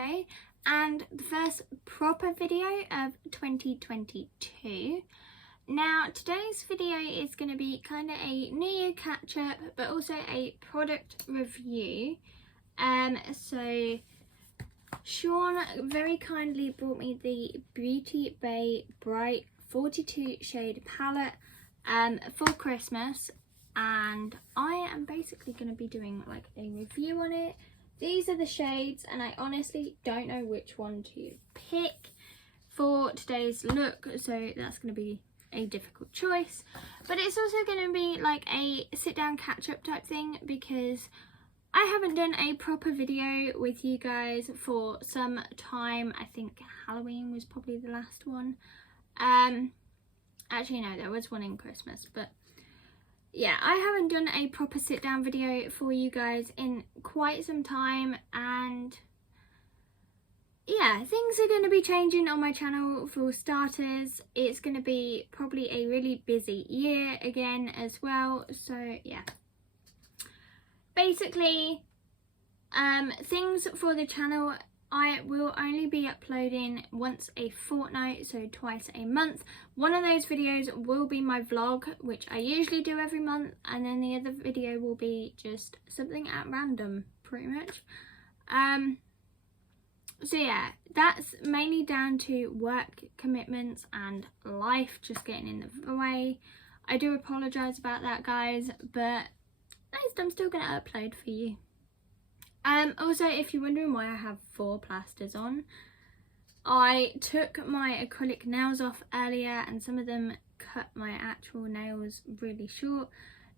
video, and the first proper video of 2022. Now today's video is going to be kind of a New Year catch up, but also a product review. So Sean very kindly brought me the Beauty Bay Bright 42 shade palette for Christmas, and I am basically going to be doing like a review on it. These are the shades, and I honestly don't know which one to pick for today's look, so that's going to be a difficult choice. But it's also going to be like a sit down catch up type thing, because I haven't done a proper video with you guys for some time. I think Halloween was probably the last one. Actually no, there was one in Christmas, but yeah, I haven't done a proper sit down video for you guys in quite some time, and yeah, things are going to be changing on my channel for starters. It's going to be probably a really busy year again as well, so yeah. Basically, things for the channel, I will only be uploading once a fortnight, so twice a month. One of those videos will be my vlog, which I usually do every month, and then the other video will be just something at random, pretty much. So yeah, that's mainly down to work commitments and life just getting in the way. I do apologise about that, guys, but at least I'm still going to upload for you. Also, if you're wondering why I have 4 plasters on, I took my acrylic nails off earlier, and some of them cut my actual nails really short.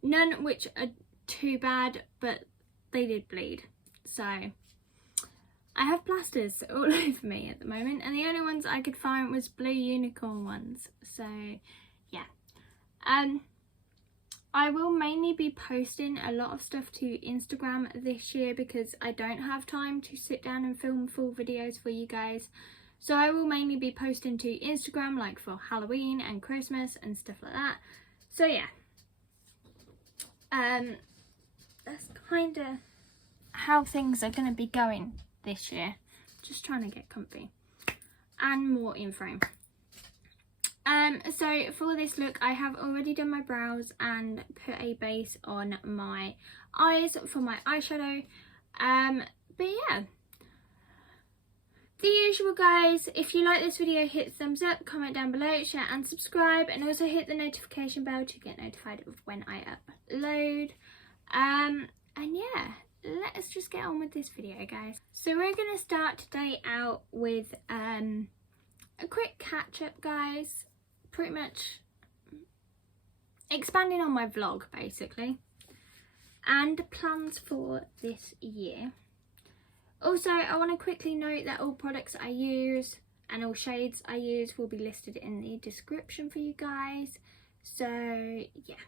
None which are too bad, but they did bleed. So I have plasters all over me at the moment, and the only ones I could find was blue unicorn ones. So yeah. I will mainly be posting a lot of stuff to Instagram this year, because I don't have time to sit down and film full videos for you guys. So I will mainly be posting to Instagram, like for Halloween and Christmas and stuff like that. So yeah, that's kind of how things are going to be going this year. Just trying to get comfy and more in frame. So for this look, I have already done my brows and put a base on my eyes for my eyeshadow. But yeah, the usual, guys. If you like this video, hit thumbs up, comment down below, share and subscribe, and also hit the notification bell to get notified of when I upload. And yeah, let's just get on with this video, guys. So we're gonna start today out with a quick catch up, guys. Pretty much expanding on my vlog basically, and plans for this year. Also, I want to quickly note that all products I use and all shades I use will be listed in the description for you guys. So yeah,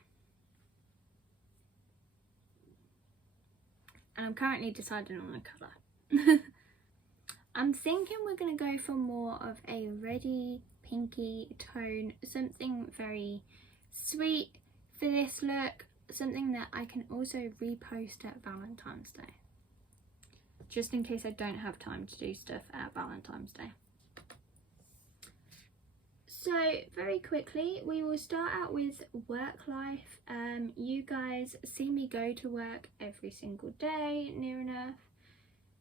and I'm currently deciding on a colour. I'm thinking we're going to go for more of a reddy pinky tone, something very sweet for this look, something that I can also repost at Valentine's Day, just in case I don't have time to do stuff at Valentine's Day. So very quickly, we will start out with work life. You guys see me go to work every single day near enough,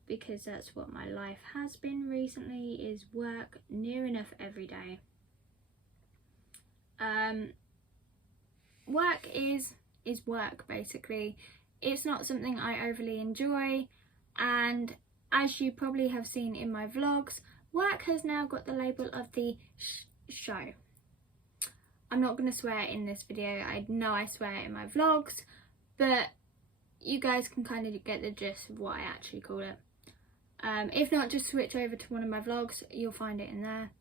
because that's what my life has been recently, is work near enough every day. Work is work basically. It's not something I overly enjoy, and as you probably have seen in my vlogs, work has now got the label of the show. I'm not going to swear in this video. I know I swear in my vlogs, but you guys can kind of get the gist of what I actually call it. If not, just switch over to one of my vlogs, you'll find it in there.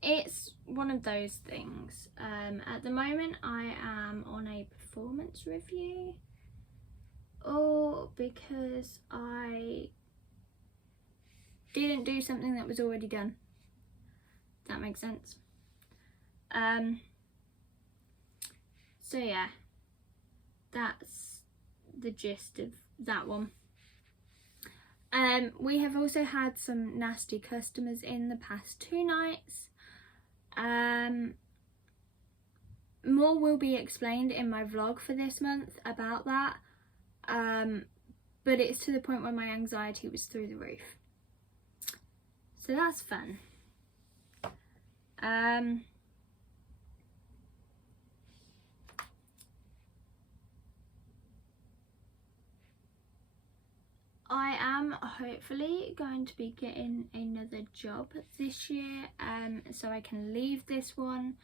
It's one of those things. At the moment I am on a performance review, or because I didn't do something that was already done. That makes sense. So yeah, that's the gist of that one. We have also had some nasty customers in the past 2 nights. More will be explained in my vlog for this month about that, but it's to the point where my anxiety was through the roof, so that's fun. I am hopefully going to be getting another job this year, so I can leave this one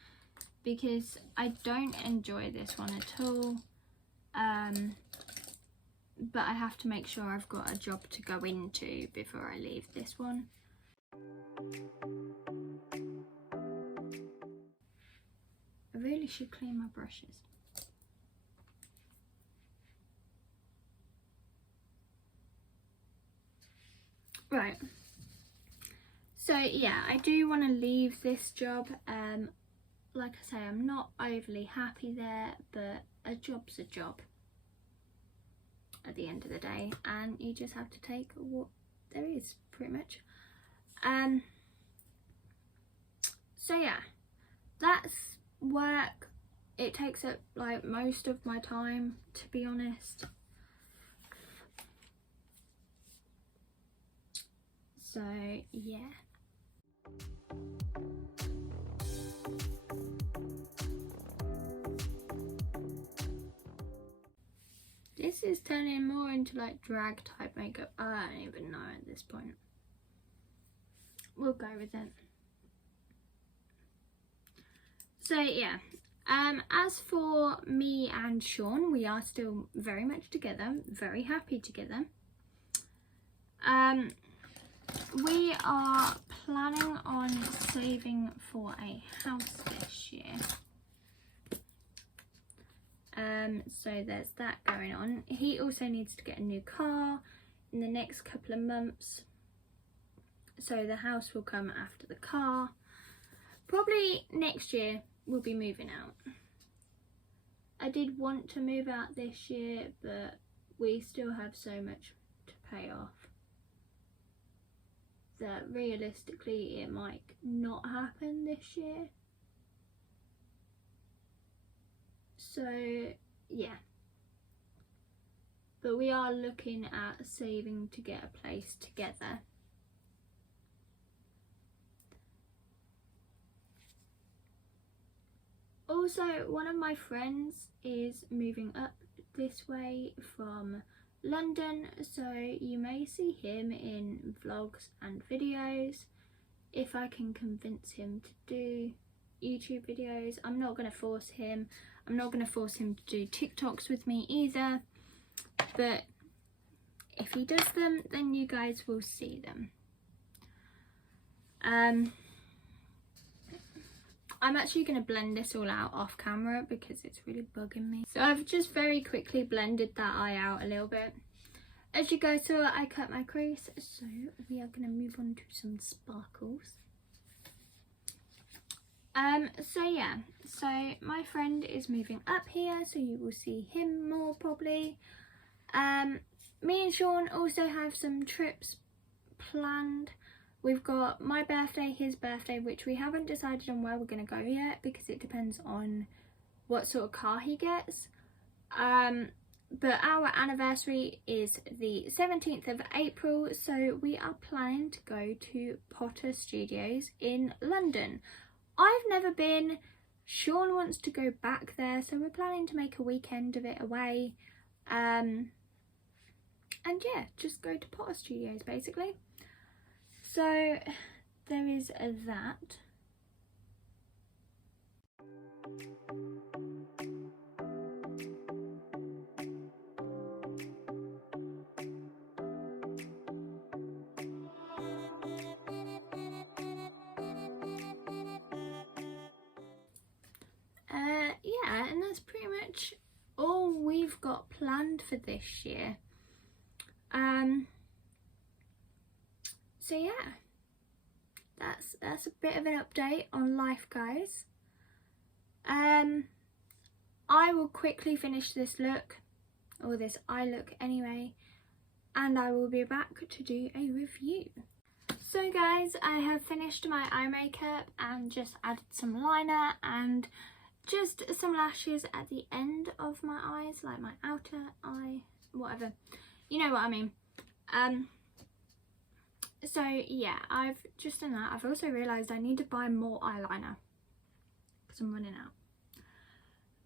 because I don't enjoy this one at all, but I have to make sure I've got a job to go into before I leave this one. I really should clean my brushes. Right, so yeah, I do want to leave this job. Like I say, I'm not overly happy there, but a job's a job at the end of the day, and you just have to take what there is, pretty much. So yeah, that's work. It takes up like most of my time, to be honest. So yeah. This is turning more into like drag type makeup. I don't even know at this point. We'll go with it. So yeah, as for me and Sean, we are still very much together, very happy together. We are planning on saving for a house this year. So there's that going on. He also needs to get a new car in the next couple of months, so the house will come after the car. Probably next year we'll be moving out. I did want to move out this year, but we still have so much to pay off that realistically it might not happen this year. So yeah, but we are looking at saving to get a place together. Also, one of my friends is moving up this way from London, so you may see him in vlogs and videos if I can convince him to do YouTube videos. I'm not going to force him. I'm not going to force him to do TikToks with me either, but if he does them, then you guys will see them. I'm actually going to blend this all out off camera because it's really bugging me. So I've just very quickly blended that eye out a little bit. As you guys saw, I cut my crease, so we are going to move on to some sparkles. So yeah, so my friend is moving up here, so you will see him more probably. Me and Sean also have some trips planned. We've got my birthday, his birthday, which we haven't decided on where we're going to go yet because it depends on what sort of car he gets. But our anniversary is the 17th of April, so we are planning to go to Potter Studios in London. I've never been. Sean wants to go back there, so we're planning to make a weekend of it away. And yeah, just go to Potter Studios basically. So there is that. Yeah, and that's pretty much all we've got planned for this year. So yeah, that's a bit of an update on life, guys. I will quickly finish this look, or this eye look anyway, and I will be back to do a review. So guys, I have finished my eye makeup and just added some liner and just some lashes at the end of my eyes, like my outer eye, whatever, you know what I mean. So yeah, I've just done that. I've also realised I need to buy more eyeliner because I'm running out.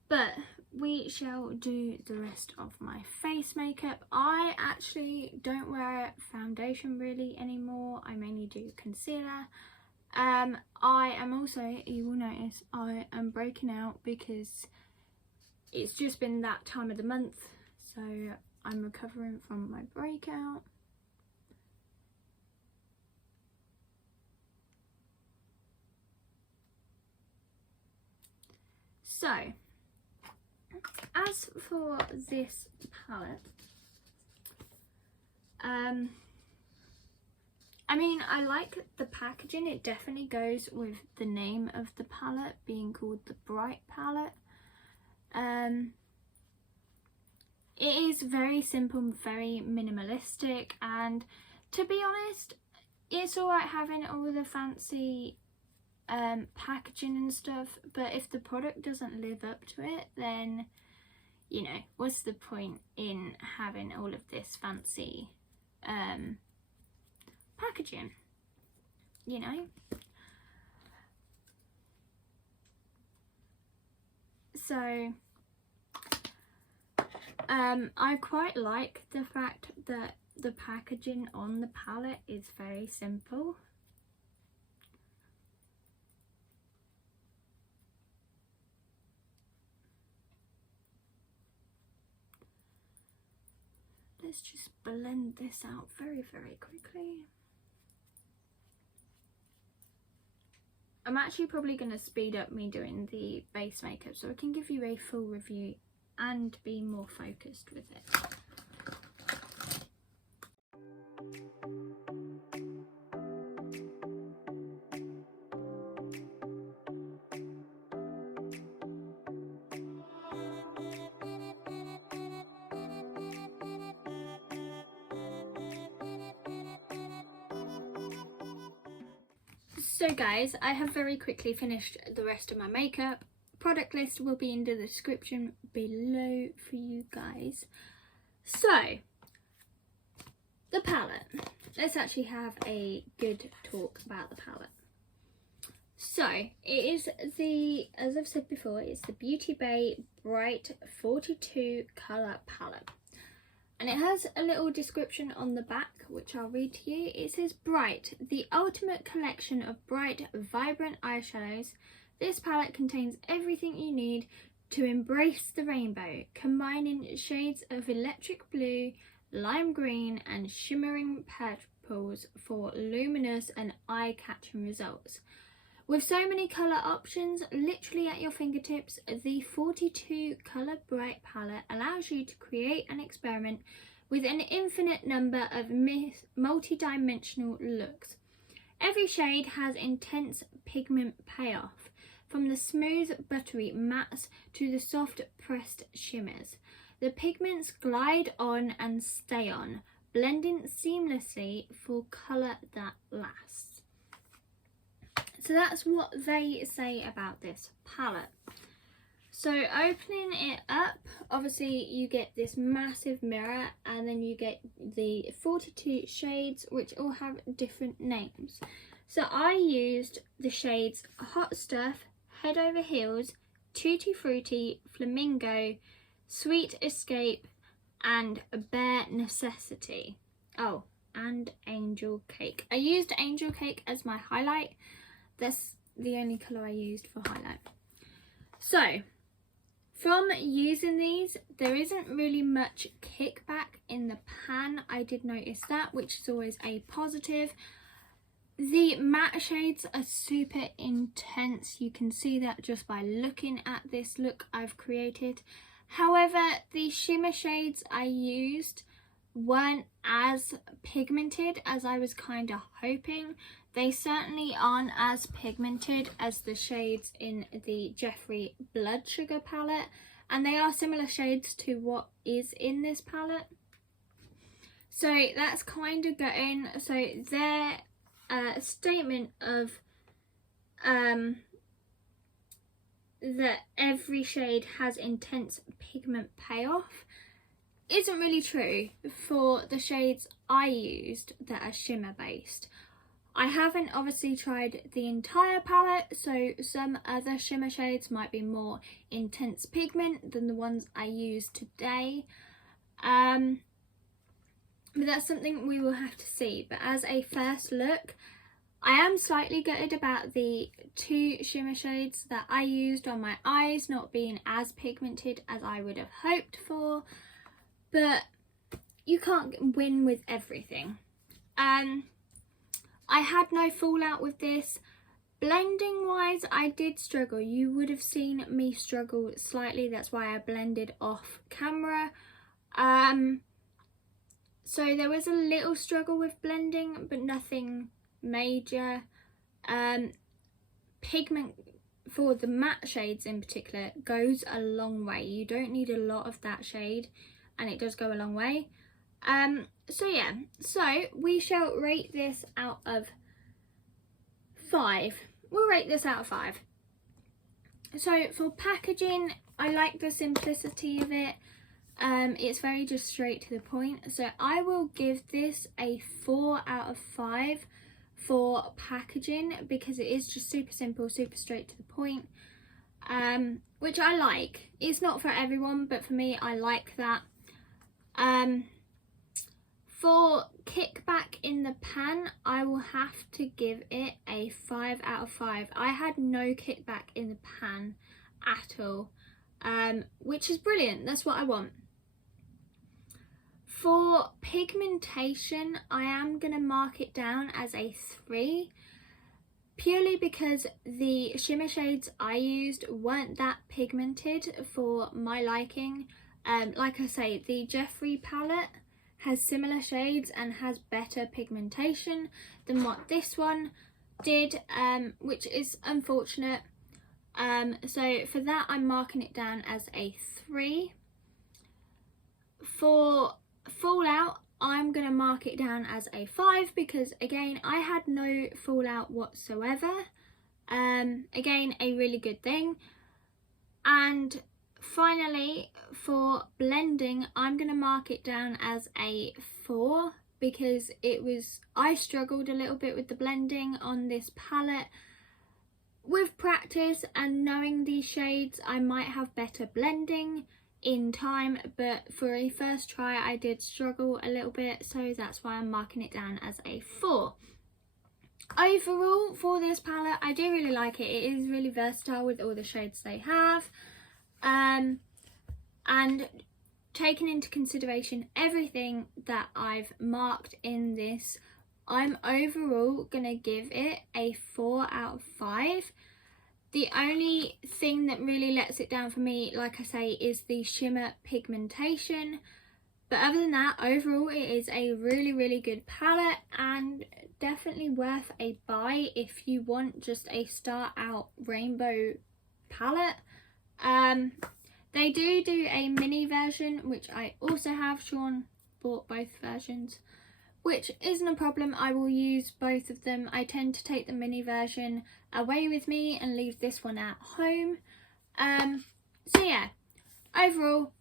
But we shall do the rest of my face makeup. I actually don't wear foundation really anymore. I mainly do concealer. I am also, you will notice, I am breaking out because it's just been that time of the month. So I'm recovering from my breakout. So, as for this palette, I mean, I like the packaging. It definitely goes with the name of the palette being called the Bright palette. It is very simple, very minimalistic, and to be honest, it's alright having all the fancy packaging and stuff, but if the product doesn't live up to it, then, you know, what's the point in having all of this fancy packaging, you know? So I quite like the fact that the packaging on the palette is very simple. Let's just blend this out very, very quickly. I'm actually probably going to speed up me doing the base makeup so I can give you a full review and be more focused with it. So guys, I have very quickly finished the rest of my makeup. Product list will be in the description below for you guys. So, the palette. Let's actually have a good talk about the palette. So, it is the, as I've said before, it's the Beauty Bay Bright 42 colour palette. And it has a little description on the back, which I'll read to you. It says, Bright, the ultimate collection of bright, vibrant eyeshadows. This palette contains everything you need to embrace the rainbow, combining shades of electric blue, lime green, and shimmering purples for luminous and eye-catching results. With so many colour options literally at your fingertips, the 42 colour Bright palette allows you to create and experiment with an infinite number of multi-dimensional looks. Every shade has intense pigment payoff, from the smooth buttery mattes to the soft pressed shimmers. The pigments glide on and stay on, blending seamlessly for colour that lasts. So that's what they say about this palette. So opening it up, obviously you get this massive mirror, and then you get the 42 shades which all have different names. So I used the shades Hot Stuff, Head Over Heels, Tutti Frutti, Flamingo, Sweet Escape, and Bare Necessity. Oh, and Angel Cake. I used Angel Cake as my highlight. That's the only colour I used for highlight. So, from using these, there isn't really much kickback in the pan. I did notice that, which is always a positive. The matte shades are super intense. You can see that just by looking at this look I've created. However, the shimmer shades I used weren't as pigmented as I was kind of hoping. They certainly aren't as pigmented as the shades in the Jeffree Blood Sugar palette, and they are similar shades to what is in this palette. So that's kind of going, so their statement of that every shade has intense pigment payoff isn't really true for the shades I used that are shimmer based. I haven't obviously tried the entire palette, so some other shimmer shades might be more intense pigment than the ones I used today. But that's something we will have to see. But as a first look, I am slightly gutted about the 2 shimmer shades that I used on my eyes not being as pigmented as I would have hoped for. But you can't win with everything. I had no fallout with this. Blending wise, I did struggle. You would have seen me struggle slightly. That's why I blended off camera. So there was a little struggle with blending, but nothing major. Pigment for the matte shades in particular goes a long way. You don't need a lot of that shade, and it does go a long way. So yeah, so we shall rate this out of 5. We'll rate this out of 5. So for packaging, I like the simplicity of it. It's very just straight to the point. So I will give this a 4 out of 5 for packaging, because it is just super simple, super straight to the point, which I like. It's not for everyone, but for me, I like that. For kickback in the pan, I will have to give it a 5 out of 5. I had no kickback in the pan at all, which is brilliant. That's what I want. For pigmentation, I am going to mark it down as a 3, purely because the shimmer shades I used weren't that pigmented for my liking. Like I say, the Jeffree palette has similar shades and has better pigmentation than what this one did, which is unfortunate. So for that, I'm marking it down as a 3. For fallout, I'm going to mark it down as a 5, because again, I had no fallout whatsoever. Again, a really good thing. And finally, for blending, I'm going to mark it down as a 4, because I struggled a little bit with the blending on this palette. With practice and knowing these shades, I might have better blending in time, but for a first try I did struggle a little bit, so that's why I'm marking it down as a 4. Overall, for this palette, I do really like it. It is really versatile with all the shades they have, and taking into consideration everything that I've marked in this, I'm overall gonna give it a 4 out of 5. The only thing that really lets it down for me, like I say, is the shimmer pigmentation. But other than that, overall it is a really, really good palette, and definitely worth a buy if you want just a start out rainbow palette. They do a mini version, which I also have. Sean bought both versions, which isn't a problem. I will use both of them. I tend to take the mini version away with me and leave this one at home. So yeah, overall,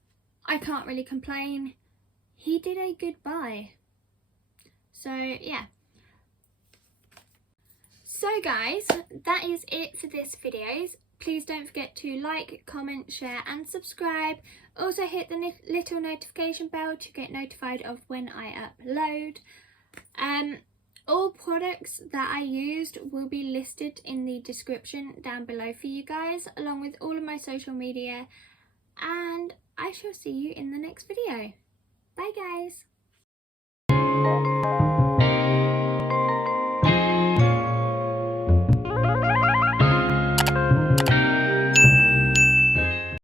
I can't really complain. He did a good buy. So yeah. So guys, that is it for this video. Please don't forget to like, comment, share and subscribe. Also hit the little notification bell to get notified of when I upload. All products that I used will be listed in the description down below for you guys, along with all of my social media, and I shall see you in the next video. Bye guys.